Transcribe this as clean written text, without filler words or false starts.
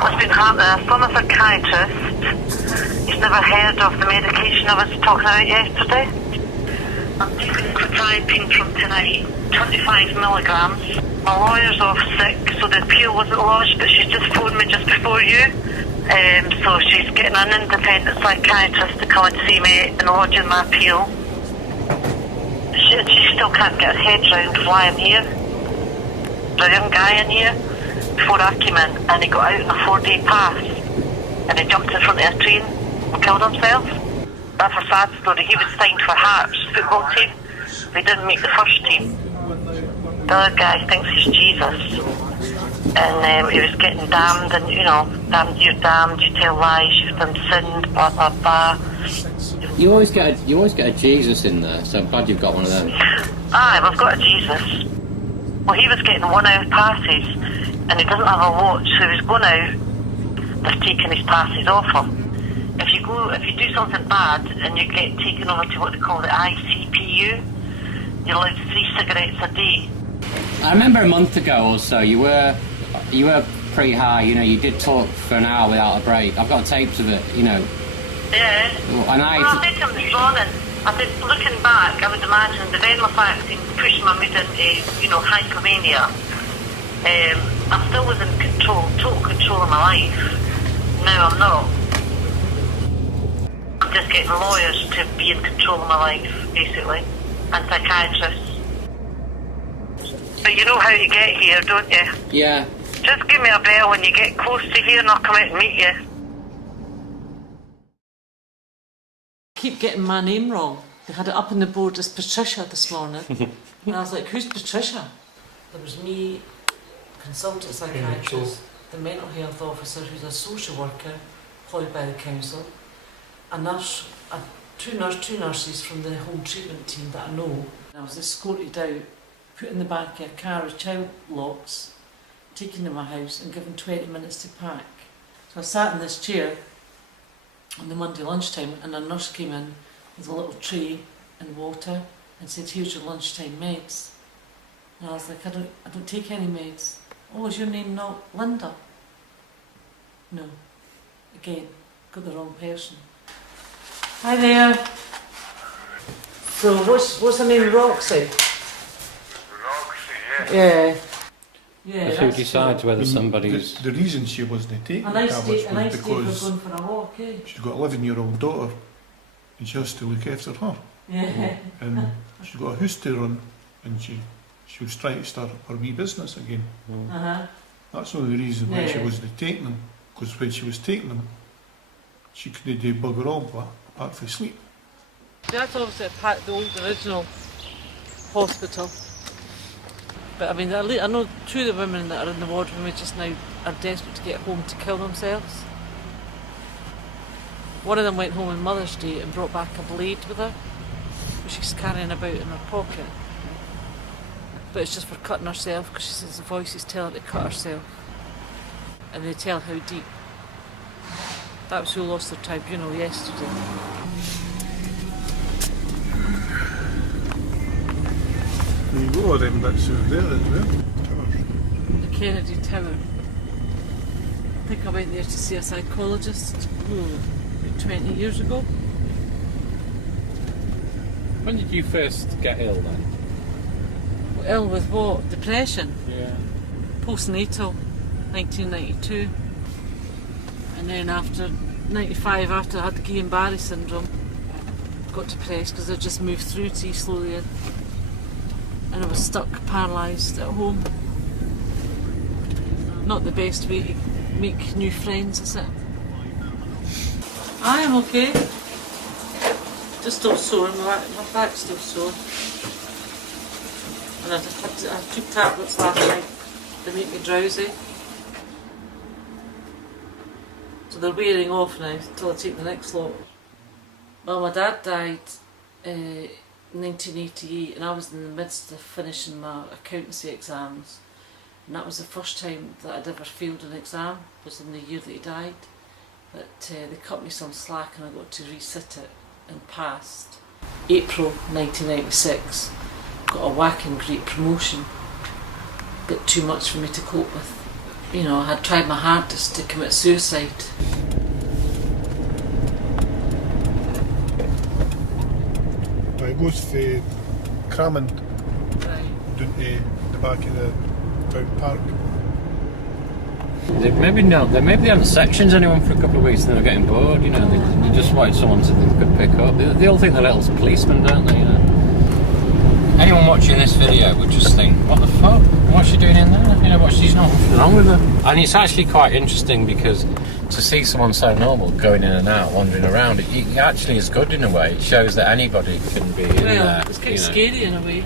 What's been happening? From a psychiatrist. He's never heard of the medication I was talking about yesterday. I'm taking quetiapine from tonight, 25 milligrams. My lawyer's off sick, so the appeal wasn't lodged, but she's just phoned me just before you. So she's getting an independent psychiatrist to come and see me and lodging my appeal. She still can't get her head round why I'm here. There's a young guy in here before I came in, and he got out on a 4-day pass, and he jumped in front of a train and killed himself. That's a sad story. He was signed for Hearts football team. They didn't make the first team. The other guy thinks he's Jesus, and he was getting damned, and damned, you tell lies, you've done sinned, blah blah blah. You always get a Jesus in there, so I'm glad you've got one of them. Aye, we've got a Jesus. Well, he was getting 1 hour passes, and he doesn't have a watch, so he's going out. They're taking his passes off him. If you do something bad and you get taken over to what they call the ICPU, you're allowed 3 cigarettes a day. I remember a month ago or so, you were pretty high. You did talk for an hour without a break. I've got tapes of it. Yeah. And I said to him this morning, I said, looking back, I would imagine the venlafaxine pushed my mood into, hypomania. I still was in control, total control of my life. Now I'm not. I'm just getting lawyers to be in control of my life, basically, and psychiatrists. But you know how you get here, don't you? Yeah. Just give me a bell when you get close to here and I'll come out and meet you. Keep getting my name wrong. They had it up on the board as Patricia this morning. And I was like, who's Patricia? There was me, consultant psychiatrist, the mental health officer who's a social worker employed by the council, a nurse, two nurses from the home treatment team that I know. I was escorted out, put in the back of a car with child locks, taken to my house and given 20 minutes to pack. So I sat in this chair on the Monday lunchtime, and a nurse came in with a little tray and water and said, here's your lunchtime meds. And I was like, I don't take any meds. Oh, is your name not Linda? No. Again, got the wrong person. Hi there. So what's her name, Roxy? Roxy, Yeah. Yeah. Who decides whether somebody's... The reason she wasn't taking A the nice tablets day was for because going for a walk, eh? she's got an 11-year-old daughter and she has to look after her. Yeah. And she's got a house to run, and she was trying to start her wee business again. Uh-huh. That's the only reason why she Yeah. wasn't taking them, because when she was taking them, she couldn't do bugger all apart from sleep. That's obviously the old original hospital. But I mean, I know 2 of the women that are in the ward with me just now are desperate to get home to kill themselves. One of them went home on Mother's Day and brought back a blade with her, which she's carrying about in her pocket. But it's just for cutting herself, because she says the voices tell her to cut herself. And they tell how deep. That was who lost their tribunal yesterday. There you go, them bits over there as well. The Kennedy Tower. I think I went there to see a psychologist about 20 years ago. When did you first get ill then? Ill with what? Depression? Yeah. Postnatal, 1992. And then after 95, after I had the Guillain-Barré syndrome, got depressed because I just moved through to East Lothian. And I was stuck, paralysed at home. Not the best way to make new friends, is it? I am okay. Just still sore, my back's still sore. And I took tablets last night. They make me drowsy. So they're wearing off now until I take the next lot. Well, my dad died in 1988, and I was in the midst of finishing my accountancy exams, and that was the first time that I'd ever failed an exam, was in the year that he died. But they cut me some slack and I got to resit it and passed. April 1996, got a whacking great promotion, bit too much for me to cope with. you know, had tried my hardest to commit suicide. But it goes for Crammond Right. down to the back of the town park. Maybe they haven't sectioned anyone for a couple of weeks and they're getting bored, you know. They just wanted someone to they could pick up. They all think they're little policemen, don't they, you know? Anyone watching this video would just think, what the fuck? What's she doing in there? You know, she's not nothing wrong with her. And it's actually quite interesting because to see someone so normal going in and out, wandering around, it actually is good in a way. It shows that anybody can be in there. It's kind of scary in a way.